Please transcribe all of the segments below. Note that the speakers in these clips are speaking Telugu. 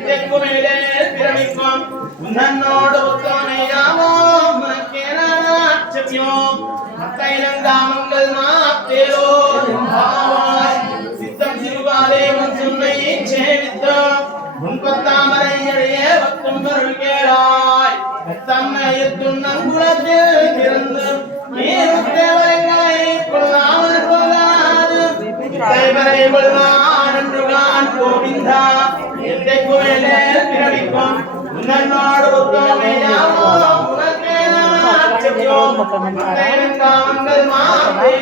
நிற்குமிலே பிரமிக்கும் உன்னோடு ஒத்தோனையாமோ கேனாச்சமியோ அத்தைலந்தாமங்கள் மாத்தேரோ சித்தம் சிறுபாலேவன் சுன்னையை சேவித்தோம் முன்பத்தாமரையரைய பக்தம் பொருள் கேளாய். தன்னையத்தும் நங்குலத்தில் பிறந்து நீரும் கொள்ளாமல் கொள்ளாது. கைவரை கொள்வான் என்று கோவிந்தா. உன்னை போல பிறவிப்பான் உன்னல் நாடு ஒத்தாமை யாவோ உனக்கே நாம் ஆச்சரியோம் மன்னன் தாங்கள் மாதவனை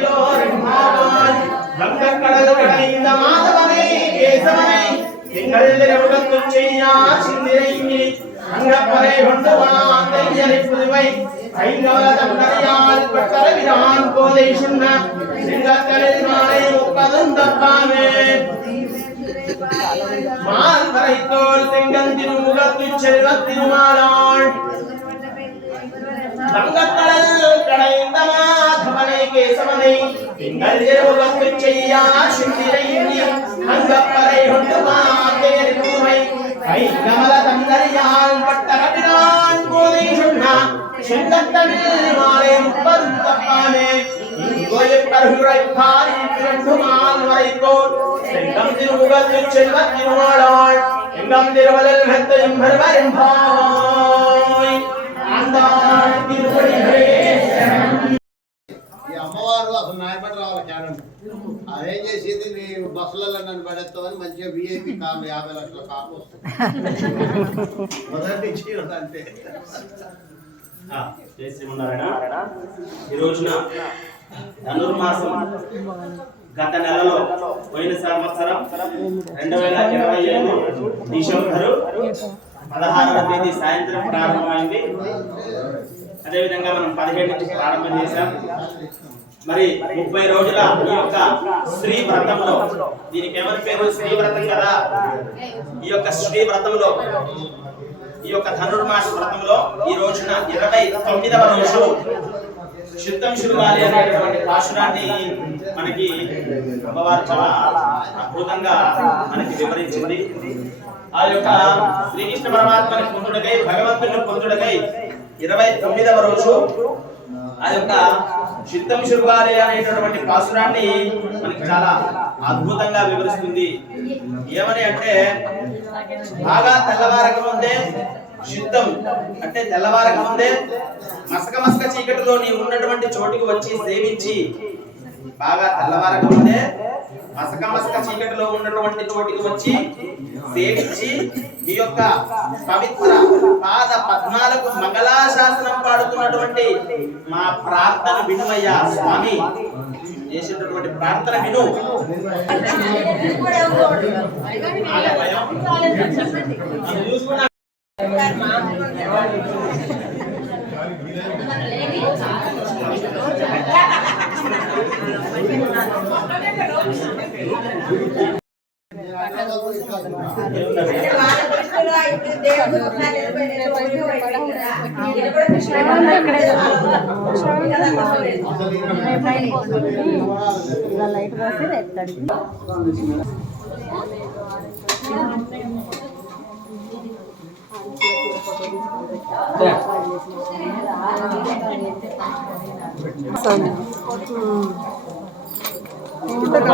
வரைத்தோல் செங்கன் திருமுகத்து செல்வத் திருமாலாள் தங்கக்கடல் கடைந்த மாதவனை கேசவனை. எங்கள் திருமுகத்து செய்யா சிந்திரை அங்கப்பறை கொண்டு மாத்தேர் பூமை கை கமல தந்தரியால் பட்டரவிரான் கோதை சொன்னான் செங்கத்தமிழ் மாலை முப்பது இரண்டு மால் செங்கம் எங்கம் திருவலல் மெத்தையும் பெருவரும் பாய் ஆண்டாள் திருவடிகளே சரணம். ఈ అమ్మవారు అసలు న్యాయపడి రావాలి క్యారెంట్ అదేం చేసింది నీ బస్సులలో నన్ను పడేస్తామని మంచిగా విఐపి కార్లు యాభై లక్షల కార్లు వస్తాయి మొదటి నుంచి ఈరోజు అంతే ఆ, జై శ్రీమన్నారాయణ ఈ రోజున ధనుర్మాసం గత నెలలో పోయిన సంవత్సరం రెండు వేల ఇరవై ఏడు డిసెంబరు పదహారవ తేదీ సాయంత్రం ప్రారంభమైంది. అదేవిధంగా మనం పదిహేడు నుంచి ప్రారంభం చేశాం. మరి ముప్పై రోజుల ఈ యొక్క స్త్రీ వ్రతంలో దీనికి ఎవరి పేరు? స్త్రీ వ్రతం కదా? ఈ యొక్క స్త్రీ వ్రతంలో ఈ యొక్క ధనుర్మాస వ్రతంలో ఈ రోజున ఇరవై తొమ్మిదవ రోజు శుద్ధం శివాలి అనేటువంటి పాశురాన్ని మనకి అమ్మవారు చాలా అద్భుతంగా మనకి వివరించింది. ఆ యొక్క శ్రీకృష్ణ పరమాత్మని పొందుడకై భగవంతుని పొందుడకై ఇరవై తొమ్మిదవ రోజు ఆ యొక్క చిత్తం శృగాలి అనేటటువంటి పాసురాన్ని మనకి చాలా అద్భుతంగా వివరిస్తుంది. ఏమని అంటే బాగా తెల్లవారక ముందే శుద్ధం. అంటే తెల్లవారక ముందే మసక మసక చీకటిలో నీవు ఉన్నటువంటి చోటుకు వచ్చి సేవించి బాగా తెల్లవారక ముందే మసక మసక చీకటిలో ఉన్నటువంటి చోటికి వచ్చి సేవించి మీ యొక్క పవిత్ర పాద పద్మాలకు మంగళాశాసనం పాడుతున్నటువంటి మా ప్రార్థన వినుమయ్యా స్వామి. చేసేటటువంటి ప్రార్థన విను ఆలయం. ఇది లైట్ తడిపి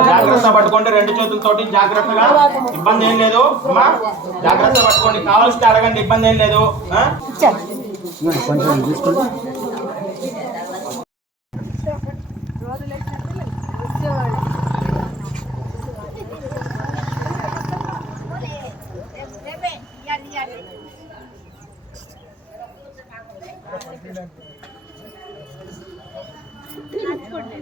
జాగ్రత్త పట్టుకోండి రెండు చేతులతోటి జాగ్రత్తగా. ఇబ్బంది ఏం లేదు. అమ్మా జాగ్రత్త పట్టుకోండి. కావాల్సి అడగండి ఇబ్బంది ఏం లేదు. ఆ? తీసుకోండి